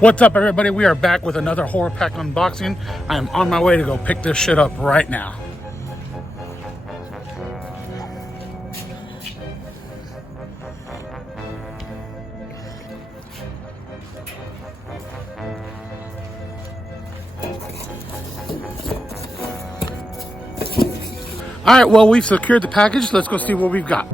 What's up, everybody? We are back with another horror pack unboxing. I am on my way to go pick this shit up right now. All right, well, we've secured the package. Let's go see what we've got.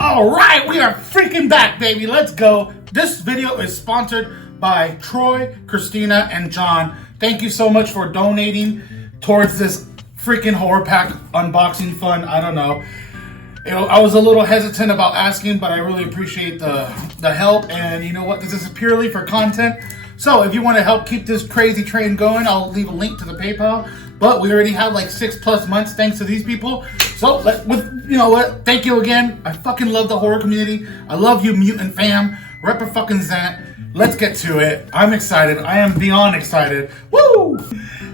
All right, we are freaking back, baby. Let's go. This video is sponsored by Troy, Christina, and John. Thank you so much for donating towards this freaking horror pack unboxing fun. I don't know. I was a little hesitant about asking, but I really appreciate the help. And you know what? This is purely for content. So if you want to help keep this crazy train going, I'll leave a link to the PayPal. But we already have like 6+ months thanks to these people. So you know what? Thank you again. I fucking love the horror community. I love you, Mutant fam. Rep a fucking Zant. Let's get to it. I'm excited. I am beyond excited. Woo!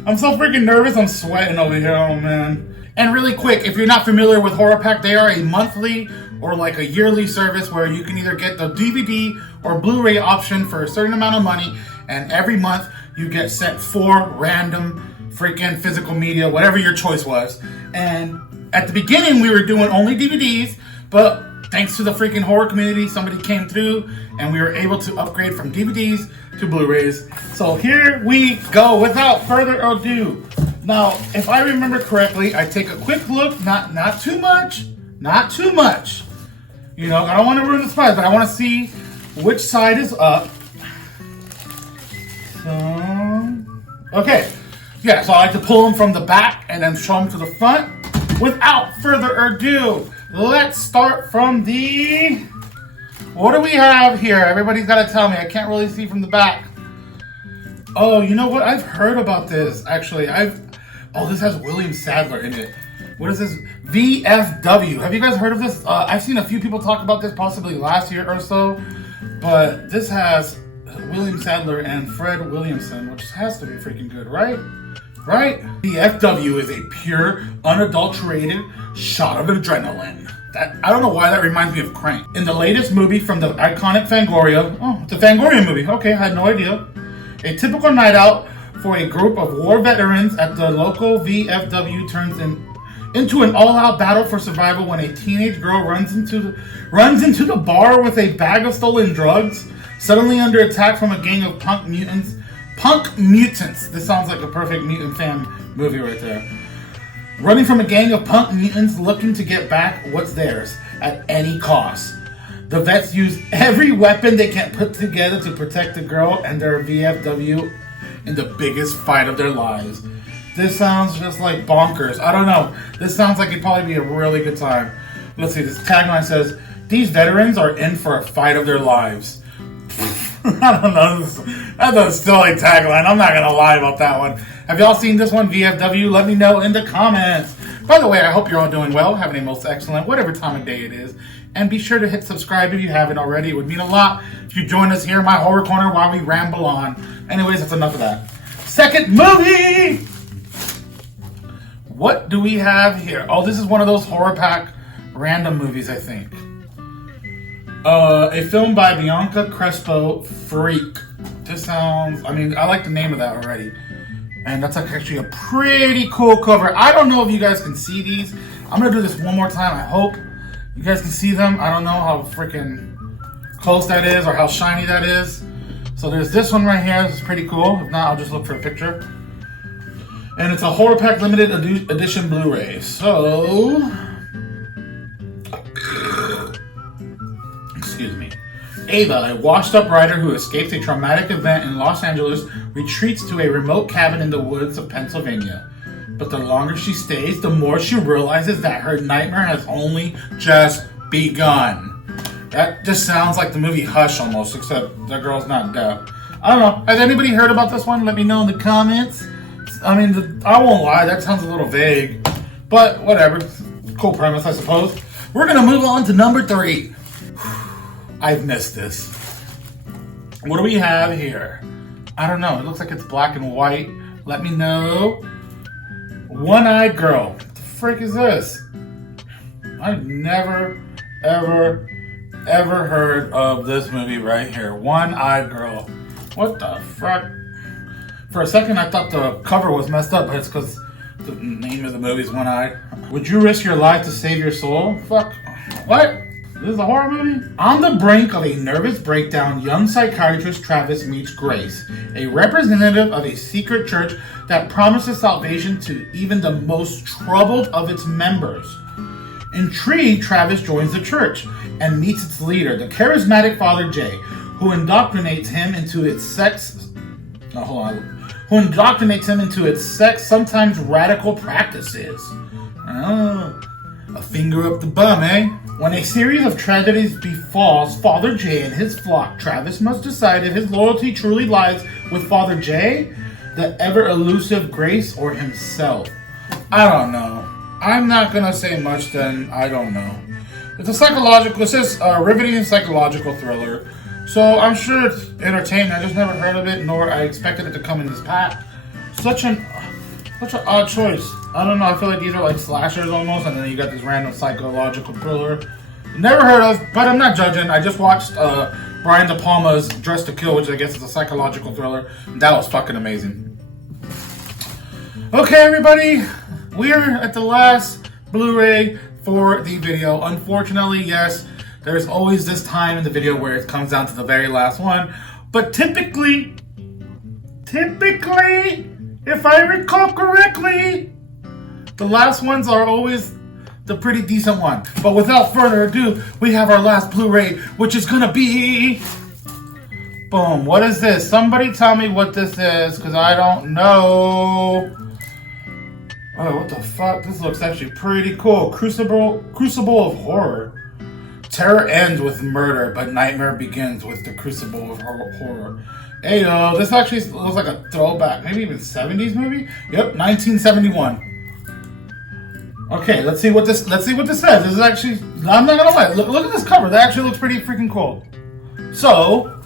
I'm so freaking nervous. I'm sweating over here. Oh man. And really quick, if you're not familiar with Horror Pack, they are a monthly or like a yearly service where you can either get the DVD or Blu-ray option for a certain amount of money, and every month you get sent 4 random freaking physical media, whatever your choice was. And at the beginning we were doing only DVDs, but thanks to the freaking horror community, somebody came through and we were able to upgrade from DVDs to Blu-rays. So here we go, without further ado. Now, if I remember correctly, I take a quick look, not too much. You know, I don't want to ruin the surprise, but I want to see which side is up. So, okay. Yeah, so I like to pull them from the back and then show them to the front. Without further ado, let's start from the... What do we have here? Everybody's got to tell me. I can't really see from the back. Oh, you know what? I've heard about this, actually. Oh, this has William Sadler in it. What is this? VFW. Have you guys heard of this? I've seen a few people talk about this possibly last year or so. But this has William Sadler and Fred Williamson, which has to be freaking good, right? Right? VFW is a pure, unadulterated shot of adrenaline. I don't know why that reminds me of Crank. In the latest movie from the iconic Fangoria. Oh, it's a Fangoria movie. Okay, I had no idea. A typical night out for a group of war veterans at the local VFW turns into an all-out battle for survival when a teenage girl runs into the bar with a bag of stolen drugs, suddenly under attack from a gang of punk mutants. This sounds like a perfect Mutant fan movie right there. Running from a gang of punk mutants looking to get back what's theirs at any cost. The vets use every weapon they can put together to protect the girl and their VFW in the biggest fight of their lives. This sounds just like bonkers. I don't know. This sounds like it'd probably be a really good time. Let's see, this tagline says, "These veterans are in for a fight of their lives." I don't know. That's a silly tagline. I'm not going to lie about that one. Have y'all seen this one, VFW? Let me know in the comments. By the way, I hope you're all doing well, having a most excellent, whatever time of day it is. And be sure to hit subscribe if you haven't already. It would mean a lot if you join us here in my horror corner while we ramble on. Anyways, that's enough of that. Second movie! What do we have here? Oh, this is one of those horror pack random movies, I think. A film by Bianca Crespo, Freak. This sounds, I mean, I like the name of that already. And that's actually a pretty cool cover. I don't know if you guys can see these. I'm going to do this one more time. I hope you guys can see them. I don't know how freaking close that is or how shiny that is. So there's this one right here. This is pretty cool. If not, I'll just look for a picture. And it's a Horror Pack Limited Edition Blu-ray. So... Excuse me. Ava, a washed-up writer who escapes a traumatic event in Los Angeles, retreats to a remote cabin in the woods of Pennsylvania. But the longer she stays, the more she realizes that her nightmare has only just begun. That just sounds like the movie Hush almost, except that girl's not deaf. I don't know. Has anybody heard about this one? Let me know in the comments. I mean, I won't lie, that sounds a little vague. But whatever. Cool premise, I suppose. we're gonna move on to number 3. I've missed this. What do we have here? I don't know. It looks like it's black and white. Let me know. One-Eyed Girl. What the frick is this? I've never, ever heard of this movie right here. One-Eyed Girl. What the frick? For a second, I thought the cover was messed up, but it's because the name of the movie is One-Eyed. Would you risk your life to save your soul? Fuck. What? This is a horror movie? On the brink of a nervous breakdown, young psychiatrist Travis meets Grace, a representative of a secret church that promises salvation to even the most troubled of its members. Intrigued, Travis joins the church and meets its leader, the charismatic Father Jay, who indoctrinates him into its sometimes radical practices. Oh, a finger up the bum, eh? When a series of tragedies befalls Father Jay and his flock, Travis must decide if his loyalty truly lies with Father Jay, the ever-elusive Grace, or himself. I don't know. I'm not gonna say much then. I don't know. It's a psychological, it says riveting psychological thriller. So I'm sure it's entertaining. I just never heard of it, nor I expected it to come in this pack. Such an odd choice. I don't know, I feel like these are like slashers almost, and then you got this random psychological thriller. Never heard of, but I'm not judging. I just watched Brian De Palma's Dressed to Kill, which I guess is a psychological thriller. That was fucking amazing. Okay, everybody, we're at the last Blu-ray for the video. Unfortunately, yes, there's always this time in the video where it comes down to the very last one. But typically, if I recall correctly, the last ones are always the pretty decent one. But without further ado, we have our last Blu-ray, which is gonna be... Boom. What is this? Somebody tell me what this is, because I don't know. Oh, what the fuck? This looks actually pretty cool. Crucible of Horror. Terror ends with murder, but nightmare begins with the Crucible of Horror. Hey, yo, this actually looks like a throwback, maybe even 70s movie? Yep, 1971. Okay, let's see what this says. This is actually, I'm not gonna lie, look at this cover. That actually looks pretty freaking cool. So,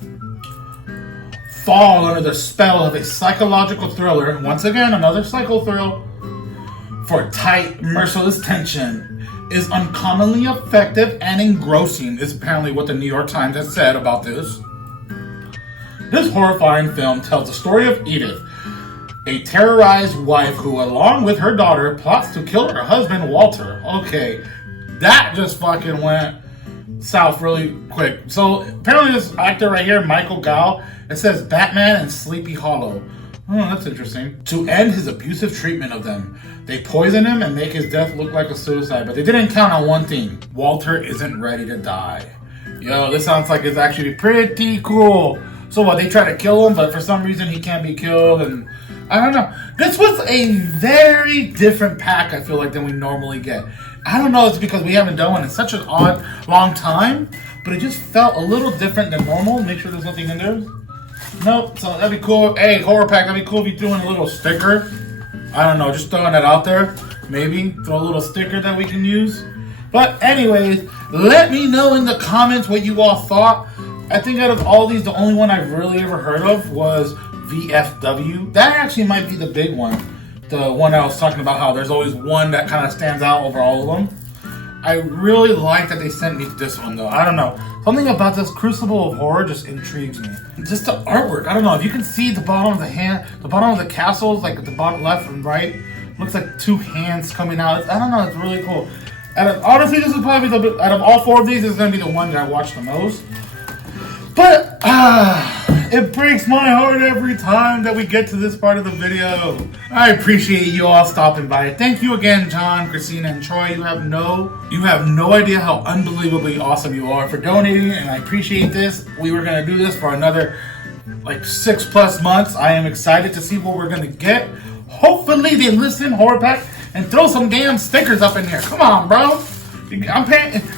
fall under the spell of a psychological thriller. Once again, another psycho thrill for tight, merciless tension. Is uncommonly effective and engrossing, is apparently what the New York Times has said about this. This horrifying film tells the story of Edith, a terrorized wife who, along with her daughter, plots to kill her husband, Walter. Okay, that just fucking went south really quick. So, apparently this actor right here, Michael Gough, it says Batman and Sleepy Hollow. Oh, that's interesting. To end his abusive treatment of them, they poison him and make his death look like a suicide. But they didn't count on one thing. Walter isn't ready to die. Yo, this sounds like it's actually pretty cool. So what, they try to kill him, but for some reason he can't be killed, and I don't know. This was a very different pack, I feel like, than we normally get. I don't know, it's because we haven't done one in such an odd, long time, but it just felt a little different than normal. Make sure there's nothing in there. Nope, so that'd be cool. Hey, horror pack, that'd be cool if you're doing a little sticker. I don't know, just throwing that out there. Maybe throw a little sticker that we can use. But anyways, let me know in the comments what you all thought. I think out of all these, the only one I've really ever heard of was VFW. That actually might be the big one. The one I was talking about, how there's always one that kind of stands out over all of them. I really like that they sent me this one though. I don't know. Something about this Crucible of Horror just intrigues me. Just the artwork. I don't know. If you can see the bottom of the hand, the bottom of the castles, like at the bottom left and right, looks like two hands coming out. I don't know. It's really cool. Honestly, this is probably out of all four of these, this is going to be the one that I watch the most. But, it breaks my heart every time that we get to this part of the video. I appreciate you all stopping by. Thank you again, John, Christina, and Troy. You have no idea how unbelievably awesome you are for donating, and I appreciate this. We were going to do this for another, 6+ months. I am excited to see what we're going to get. Hopefully they listen, Horror Pack, and throw some damn stickers up in here. Come on, bro.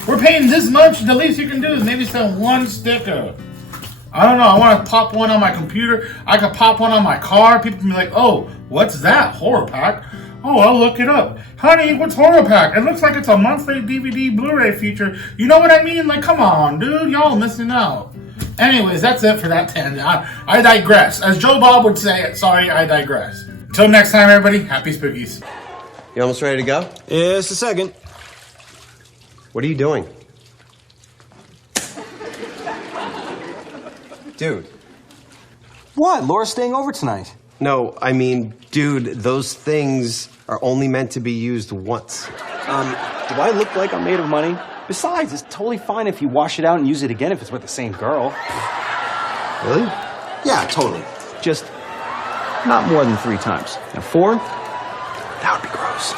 We're paying this much. The least you can do is maybe send one sticker. I don't know. I want to pop one on my computer. I could pop one on my car. People can be like, oh, what's that? Horror Pack? Oh, I'll look it up. Honey, what's Horror Pack? It looks like it's a monthly DVD Blu-ray feature. You know what I mean? Like, come on, dude. Y'all missing out. Anyways, that's it for that tangent. I digress. As Joe Bob would say it, sorry, I digress. Until next time, everybody, happy spookies. You almost ready to go? Yeah, just a second. What are you doing? Dude. What? Laura's staying over tonight. No, I mean, dude, those things are only meant to be used once. Do I look like I'm made of money? Besides, it's totally fine if you wash it out and use it again if it's with the same girl. Really? Yeah, totally. Just not more than 3 times. Now 4? That would be gross.